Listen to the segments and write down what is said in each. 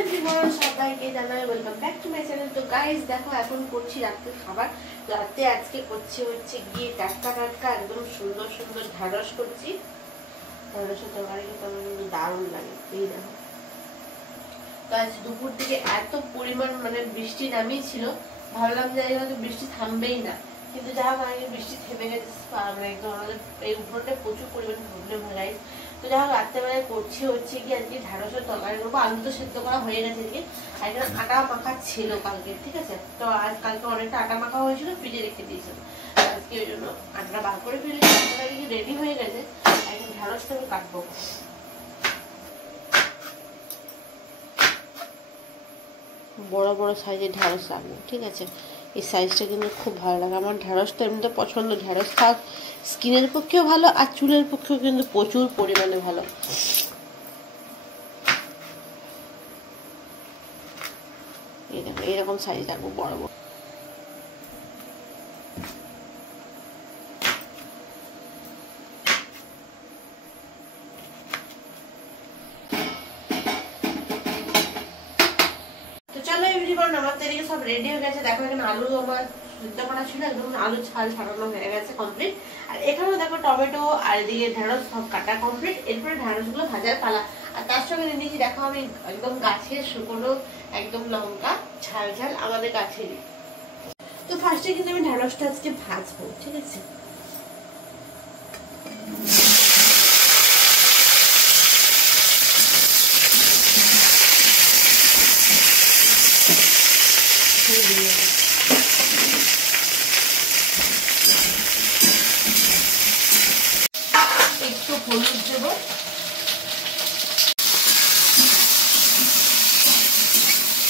Everyone, সবাইকে জানাই welcome back to my channel. তো গাইস দেখো, এখন করছি রাত্রে খাবার। রাতে আজকে করছি হচ্ছে গিয়ে টাটকা টাটকা একদম সুন্দর সুন্দর ঢ্যাঁড়স করছি। ঢ্যাঁড়সের তরকারি কিন্তু আমার কিন্তু দারুণ লাগে। এই দেখো, তো আজ দুপুর থেকে এত পরিমাণ মানে বৃষ্টি নামিয়েছিল, ভাবলাম যে হয়তো বৃষ্টি থামবেই না, কিন্তু যা হোক আগে বৃষ্টি থেমে গেছে। মানে একদম আমাদের এই উপরটা প্রচুর পরিমাণে প্রবলেম হয় গাইস। তো যা হোক রাত্রেবেলায় করছি হচ্ছে কি আজকে ঢ্যাঁড়সের তরকারি করবো। আলু তো সেদ্ধ করা হয়ে গেছে এদিকে, আর এখানে আটা মাখা ছিল কালকে, ঠিক আছে। তো আর কালকে অনেকটা আটা মাখা হয়েছিল, ফ্রিজে রেখে দিয়েছিল। আজকে ওই জন্য আটাটা বার করে ফেলে আটাটা রেডি হয়ে গেছে। এখন ঢ্যাঁড়সটা আমি কাটবো। বড় বড় সাইজের ঢ্যাঁড়স রাখবো, ঠিক আছে। এই সাইজটা কিন্তু খুব ভালো লাগে আমার। ঢ্যাঁড়সটা এমনিতে পছন্দ। ঢ্যাঁড়স থাক স্কিনের পক্ষেও ভালো, আর চুলের পক্ষেও কিন্তু প্রচুর পরিমাণে ভালো। এই দেখো, এইরকম সাইজ রাখবো বড় বড়। আমার তো এদিকে সব রেডি হয়ে গেছে। দেখো এখানে আলু আমার সিদ্ধ করা ছিল, একদম আলু ছাল ছাড়ানো হয়ে গেছে কমপ্লিট। আর এখানেও দেখো টমেটো আর এদিকে ঢেঁড়স সব কাটা কমপ্লিট। এরপরে ঢেঁড়স গুলো ভাজার পালা। আর তার সঙ্গে নিয়েছি দেখো আমি একদম গাছের শুকনো একদম লঙ্কা, ঝাল ঝাল আমাদের গাছেরই। তো ফার্স্টে কিন্তু আমি ঢেঁড়সটা আজকে ভাজবো, ঠিক আছে। একটু হলুদ দেবো,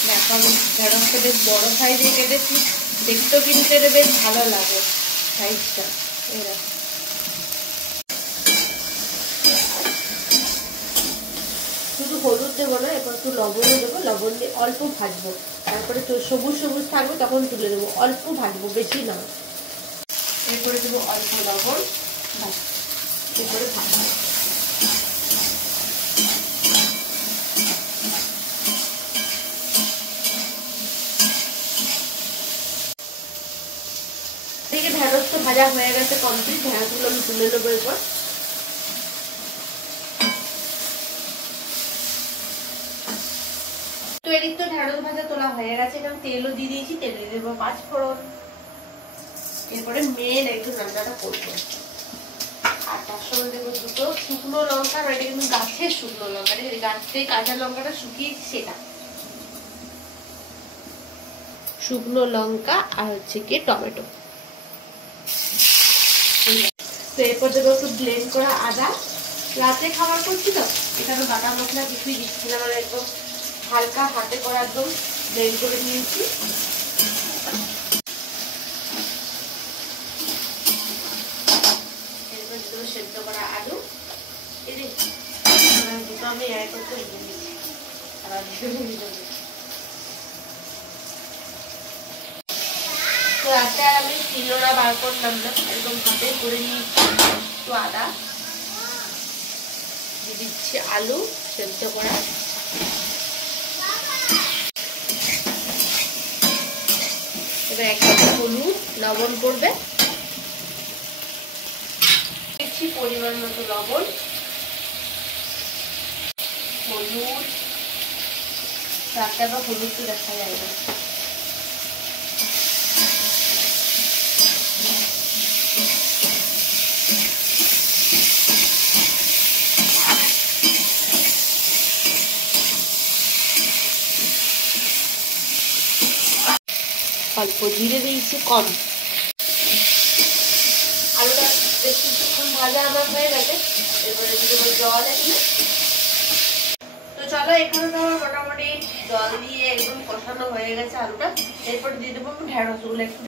দেখো আমি ঢেঁড়সটা বেশ বড় সাইজে কেটেছি, দেখতেও কিন্তু এটা বেশ ভালো লাগে সাইজটা। এরকম শুধু হলুদ দেবো না, এরপর একটু লবণও দেবো। লবণ দিয়ে অল্প ভাজবো, তারপরে তো সবুজ সবুজ থাকবে তখন তুলে দেবো। অল্প ভাজবো, বেশি না। এরপরে দেবো অল্প লবণ, এরপরে ভাজবো। ঢেঁড়স তো ভাজা হয়ে গেছে কমপ্লিট। ঢেঁড়সগুলো আমি তুলে নেবো এরপর। তো এদিক তো ঢেঁড়স ভাজা তোলা হয়ে গেছে, এখানে তেলও দিয়ে দিয়েছি। তেলে দিয়ে দেবো 5 ফোড়ন। এরপরে মেন একটু রান্নাটা করবো। আর তার সঙ্গে দেবো 2টো শুকনো লঙ্কা। আর এটা কিন্তু গাছের শুকনো লঙ্কা, ঠিক আছে। গাছ থেকে কাঁচা লঙ্কাটা শুকিয়েছি সেটা। শুকনো লঙ্কা আর হচ্ছে কি টমেটো। তো এরপর দেবো একটু ব্লেন্ড করা আদা। রাতে খাবার করছি তো, এখানে বাটা মশলা কিছুই দিচ্ছি না, মানে একদম হালকা হাতে করে একদম ব্লেন্ড করে নিয়েছি। এরপর দেবো সেদ্ধ করা আলু। দুটো আমি এক করতে দিয়েছি। তো রাতে আর আমি শিলনোড়া বার করলাম না, একদম হাতে করে নিয়েছি। একটু আদা দিয়ে দিচ্ছি, আলু সেদ্ধ করা। এবার একটা হলুদ লবণ করবে, দিচ্ছি পরিমাণ মতো লবণ, হলুদ। রাতে আবার হলুদ তো দেখা যায় না। অল্প জিরে দিয়েছি কম। আলুটা বেশ কিছুক্ষণ ভাজা আমার হয়ে গেছে। এরপরে দেবো জল এখানে। তো চলো, এখানে তো আমার মোটামুটি জল দিয়ে একদম কষানো হয়ে গেছে আলুটা। এরপর দিয়ে দেবো ঢেঁড়সগুলো একটু।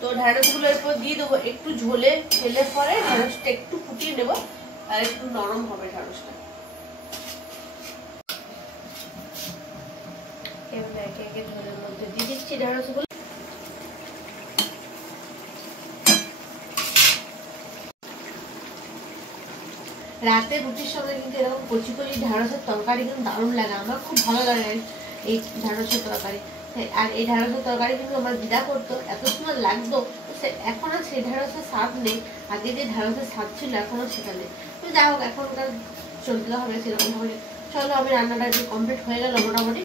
তো ঢেঁড়সগুলো এরপর দিয়ে দেবো একটু ঝোলে ফেলে, পরে ঢেঁড়সটা একটু ফুটিয়ে নেবো, আর একটু নরম হবে ঢেঁড়সটা। এবার একে একে ঝোলের মধ্যে দিয়ে দিচ্ছি ঢেঁড়সগুলো। রাতে রুটির সঙ্গে কিন্তু এরকম কচি কচি ঢেঁড়সের তরকারি কিন্তু দারুণ লাগে, আমার খুব ভালো লাগে। এই ঢ্যাঁড়সের তরকারি। আর এই ঢ্যাঁড়সের তরকারি কিন্তু আমার দিদা করতো, এত সুন্দর লাগতো। এখন আর সেই ঢ্যাঁড়সের স্বাদ নেই, আগে যে ঢ্যাঁড়সের স্বাদ ছিল এখনো সেটা নেই। তো যাই হোক, এখনকার চলতে হবে সেরকম ভাবে। চলো, আমি রান্নাটা একটু কমপ্লিট হয়ে গেল মোটামুটি।